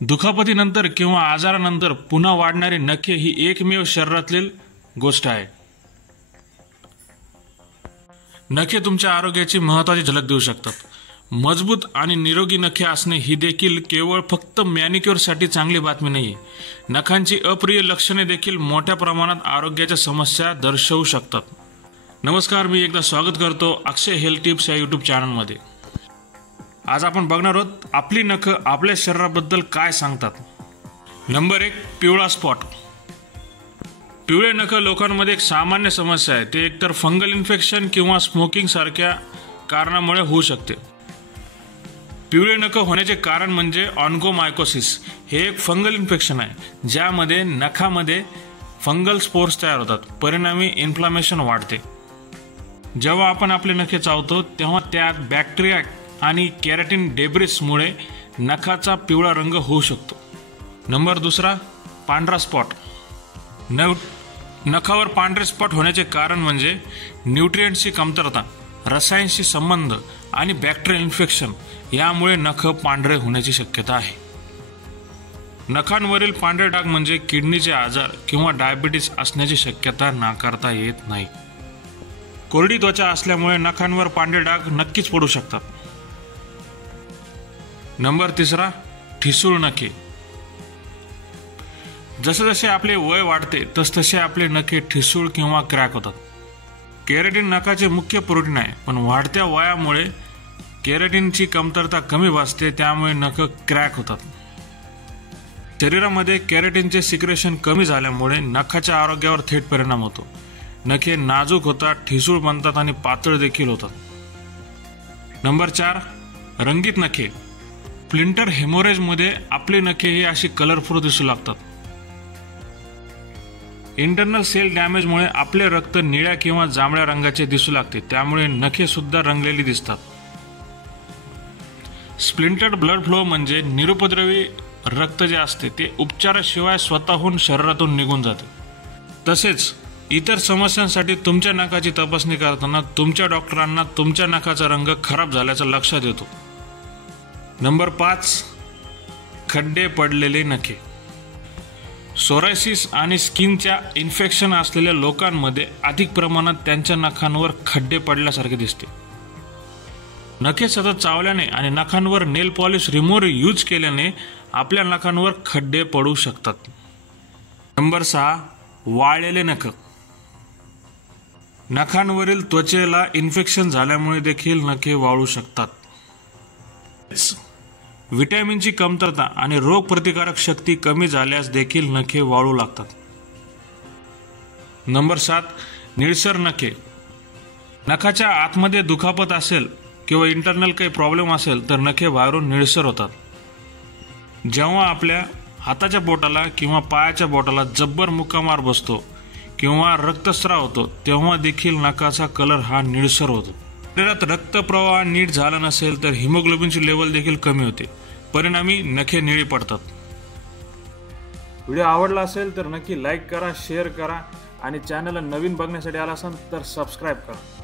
दुखापतीनंतर किंवा आजारानंतर पुन्हा वाढणारी नखे ही एकमेव शरीरातील गोष्ट आहे. नखे तुमच्या आरोग्याची महत्त्वाची झलक देऊ शकतात. मजबूत आणि निरोगी नखे असणे ही देखील केवळ फक्त मॅनिक्युअरसाठी चांगली बातमी नाही. नखांची अप्रिय लक्षणे देखील मोठ्या प्रमाणात आरोग्याच्या समस्या दर्शवू शकतात. नमस्कार, मी एकदा स्वागत करतो अक्षय हेल्थ टिप्स या यूट्यूब चॅनलमध्ये. आज आपण बघणार आहोत आपली नखं आपल्या शरीराबद्दल काय सांगतात. नंबर 1, पिवळा स्पॉट. पिवळे नखं लोकांमध्ये एक सामान्य समस्या आहे. ते एकतर फंगल इन्फेक्शन किंवा स्मोकिंग सारख्या कारणामुळे होऊ शकते. पिवळे नखं होण्याचे कारण म्हणजे ऑन्कोमायकोसिस. हे एक फंगल इन्फेक्शन आहे ज्यामध्ये नखामध्ये फंगल स्पोर्स तयार होतात. परिणामी इन्फ्लामेशन वाढते. जेव्हा आपण आपले नखे चावतो तेव्हा त्यात बॅक्टेरिया आणि केराटिन डेब्रिसमुळे नखाचा पिवळा रंग होऊ शकतो. नंबर 2, पांढरा स्पॉट. नखावर पांढरे स्पॉट होण्याचे कारण म्हणजे न्यूट्रिएंट्सची कमतरता, रसायनांशी संबंध आणि बॅक्टेरियल इन्फेक्शन यामुळे नख पांढरे होण्याची शक्यता आहे. नखांवरील पांढरे डाग म्हणजे किडनीचे आजार किंवा डायबिटीस असण्याची शक्यता नाकारता येत नाही. कोरडी त्वचा असल्यामुळे नखांवर पांढरे डाग नक्कीच पडू शकतात. नंबर 3, ठिसूळ नखे. जसजसे आपले वय वाढते तसतसे आपले नखे ठिसूळ किंवा क्रॅक होतात. केराटिन नखाचे मुख्य प्रोटीन आहे, पण वाढत्या वयामुळे केराटिनची कमतरता कमी भासते, त्यामुळे नख क्रॅक होतात. शरीरामध्ये केराटिनचे सिक्रेशन कमी झाल्यामुळे नखाच्या आरोग्यावर थेट परिणाम होतो. नखे नाजूक होतात, ठिसूळ बनतात आणि पातळ देखील होतात. नंबर 4, रंगीत नखे. स्प्लिंटर हेमोरेजमध्ये आपले नखे ही अशी कलरफुल दिसू लागतात. इंटरनल सेल डॅमेजमुळे आपले रक्त निळ्या किंवा जांभळ्या रंगाचे दिसू लागते, त्यामुळे नखे सुद्धा रंगलेली दिसतात. स्प्लिंटर्ड ब्लड फ्लो म्हणजे निरुपद्रवी रक्त जे असते ते उपचाराशिवाय स्वतःहून शरीरातून निघून जाते. तसेच इतर समस्यांसाठी तुमच्या नखाची तपासणी करताना तुमच्या डॉक्टरांना तुमच्या नखाचा रंग खराब झाल्याचं लक्षात येतो. नंबर 5, खड्डे पडलेले नखे. सोरायसिस आणि स्किनच्या इन्फेक्शन असलेल्या लोकांमध्ये अधिक प्रमाणात त्यांच्या नखांवर खड्डे पडल्यासारखे दिसते. नखे सतत चावल्याने आणि नखांवर नेल पॉलिश रिमूव्हर यूज केल्याने आपल्या नखांवर खड्डे पडू शकतात. नंबर 6, वाळलेले नख. नखांवरील त्वचेला इन्फेक्शन झाल्यामुळे देखील नखे वाळू शकतात. व्हिटॅमिनची कमतरता आणि रोगप्रतिकारक शक्ती कमी झाल्यास देखील नखे वाळू लागतात. नंबर 7, निळसर नखे. नखाच्या आतमध्ये दुखापत असेल किंवा इंटरनल काही प्रॉब्लेम असेल तर नखे बाहेरून निळसर होतात. जेव्हा आपल्या हाताच्या बोटाला किंवा पायाच्या बोटाला जब्बर मुक्कामार बसतो किंवा रक्तस्राव होतो तेव्हा देखील नखाचा कलर हा निळसर होतो. शरीरात रक्तप्रवाह नीट झाला नसेल तर हिमोग्लोबिनची लेवल देखील कमी होते. परिणामी नखे निळी पडतात. व्हिडिओ आवडला असेल तर नक्की लाईक करा, शेअर करा आणि चॅनलला नवीन बघण्यासाठी आला असाल तर सबस्क्राईब करा.